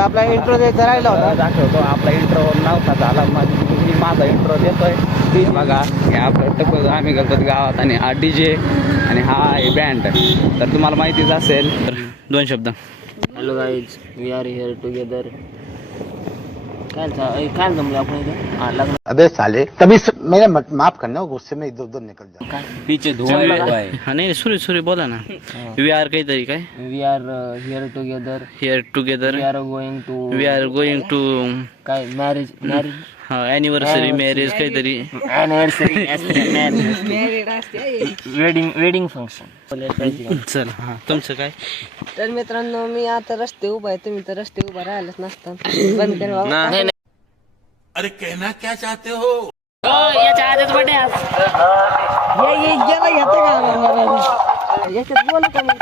होता आपला इंट्रो द्यायचा राहिला होता. दाखवतो आपला इंट्रो नव्हता झाला मी माझा इंट्रो देतोय. बघा हे आपलं टप आम्ही घालतो गावात आणि हा DJ आणि हा आहे बँड. तर तुम्हाला माहितीच असेल. तर 2 शब्द. Hello guys, we are here together. काय जमलं आपण इथं? हा लग्न. अबे साले तभी मेरे माफ करना गुस्से में इधर उधर निकल जाओ. काय पीछे धुवा. हा नाही सुरी बोला ना. वी आर काहीतरी काय we are here together. Here together. We are going to काय मॅरेज हा ॲनिव्हर्सरी मॅरेज काहीतरी वेडिंग फंक्शन. चल हा तुमचं काय. तर मित्रांनो, मी आता रस्ते उभा आहे. तुम्ही तर रस्ते उभा राहिलाच नसता. बंद कर बाबा. नाही अरे कहना क्या चाहते हो? याच्या आधीच बर्थडे आज. ये गेला घेता का याच्यात बोलू का मी?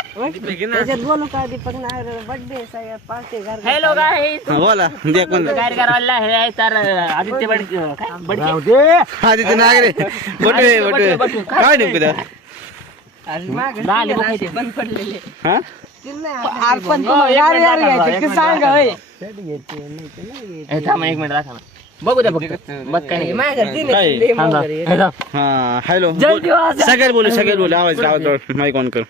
याच्यात बोलू का? दीपक नायर बर्थडे सगळ्या पार्टी घर. हॅलो गाईज, हा बोला द्या कोण कार्यक्रमाला हे तर आदित्य बर्थडे. आदित्य नागरे बटवे काय नेमकं त्या बंद पडलेले. हा आपण यार घ्यायचे सांग. थांबा 1 मिनिट राखा ना. बघू द्या फक्त. बघ काय नाही. हा हॅलो सगळ्यात बोलू आवाज माईक ऑन कर.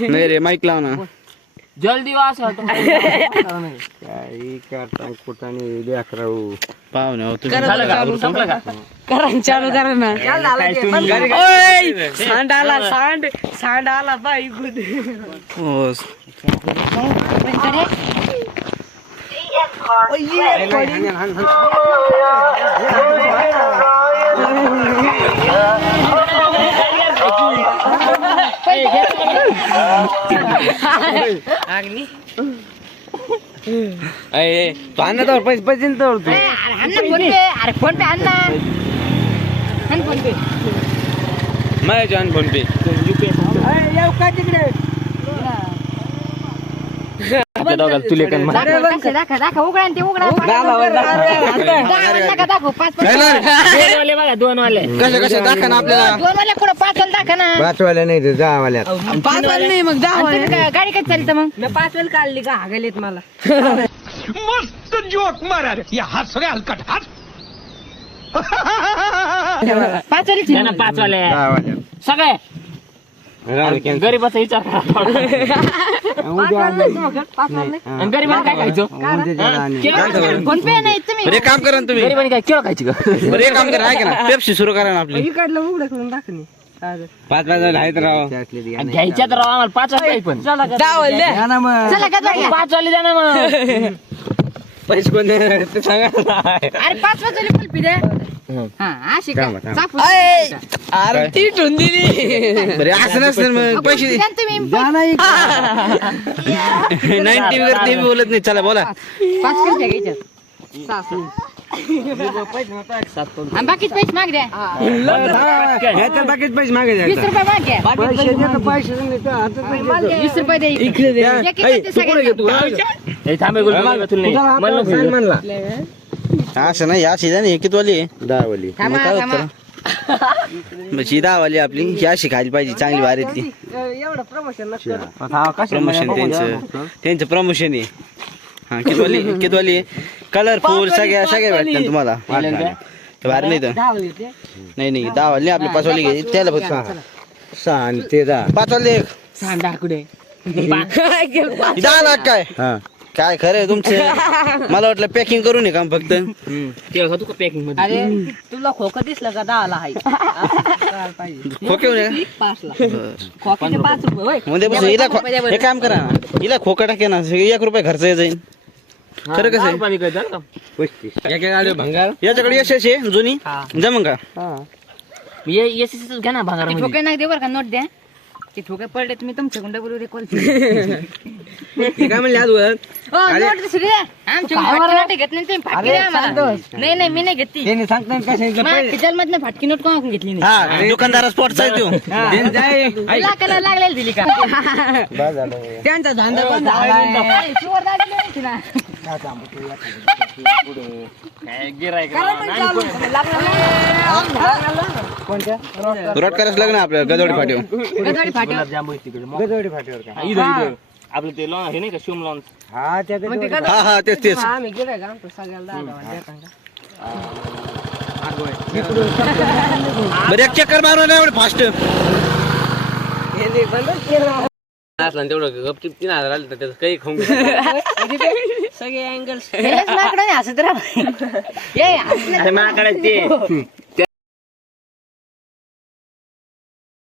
नाही रे माईक लाव ना. जल्दी वास काही करता कुठाने लेकराऊ पाहुणे हो तुम्ही. झालं का? संपलं का? करा चालू करा ना. सांड आला बाई गुड. हो पैसे माझ्या फोन पे तुले काय दोन वाले कशा दाखवा ना आपल्याला. वाचवायला नाही तर जावाल्यात. पाच वाले नाही मग गाडी काय चालत मग. मी 5 वेळ काढली का हागलेत मला. मस्त जोक मारा रे या हस रे हलकट हस. 5 वाले 5 वाले जावाल्यात. सगळे गरीबाचा विचार करा. गरीबाला काय खायचं? फोन पे नाही तुम्ही. बरे काम करा ना तुम्ही. गरीबाने काय केळं खायची का? बरे काम करा ऐका ना. पेप्सी सुरू करा ना आपली. इकडलं उघडं करून टाकणे. 5 आहेत राव. घ्यायच्या तर आम्हाला 5 वाले पण. चला का 5 वाले द्या ना मग. पैसे कोण ते सांगा. अरे 5 वाजले कुल्फी द्या. हा अशी का चापू. अरे ती ठेवून दिली. बरे असं नसतं मग पैसे द्या तुम्ही. 90 वगैरे ते बोलत नाही. चला बोला. 5 कुल्फ्या घ्यायच्यात. 6 आणि बाकीच पैसे माग द्या. बाकीच पैसे मागे 20 रुपये माग घ्या. 20 रुपये द्या असं नाही अशी नाही किती वाली दहावाली. म्हणजे 10 वाली आपली ही अशी खायला पाहिजे चांगली भारीतली. एवढं प्रमोशन प्रमोशन त्यांचं प्रमोशन आहे. हा किती वाली कलरफुल सगळ्या भेटतात तुम्हाला. तर भारी नाही तर नाही 10 वाली आपली 5 वाली घ्यायची त्याला फक्त 6 आणि ते 10. 5 वाली एक सांडा कुठे 10 लाख काय काय खरं तुमचं. मला वाटलं पॅकिंग करून काम फक्त. केळं खातो का पॅकिंग मध्ये? अरे तुला खोकं दिसलं का 10ला आहे. खोके होते 5 ला खोक्याचे 5 रुपये होय. म्हणजे बस हिला हे काम करा ना. हिला खोका टाके ना 1 रुपये खर्च जाईल. खरं कसं आहे भंगार याच्याकडे यश आहे जुनी जमन का. घ्या ना भांगार. ठोके नाही दे बरं का. नोट द्या. ते ठोके पडले तुम्ही तुमच्याकडून डबल उद्या कॉल. काय म्हणले आज नोट दुसरी द्या. आमच्या फाटकी घेत नाही तुम्ही. फाटकी द्या आम्हाला. नाही मी नाही घेतली. जन्मात फाटकी नोट कोण घेतली नाही. हा दुकानदार स्पॉट आहे तो. लाखाला लागलेली दिली का. त्यांचा धंदा पण झाला. काय गिरायक रोटकरच लग्न आपलं गदोडी फाटीव. आपलं ते लॉन हे नाही का शिम लॉन हा हा तेच आम्ही गेलोय का आमचं सगळ्याला बरं एक चक्कर मारून एवढं फास्ट. बंदच केलं असला तेवढं गपचिप 3000 आले तर त्याचं काही खाऊन सगळे अँगल्स लाकडं असत राहा माझ्याकडे ते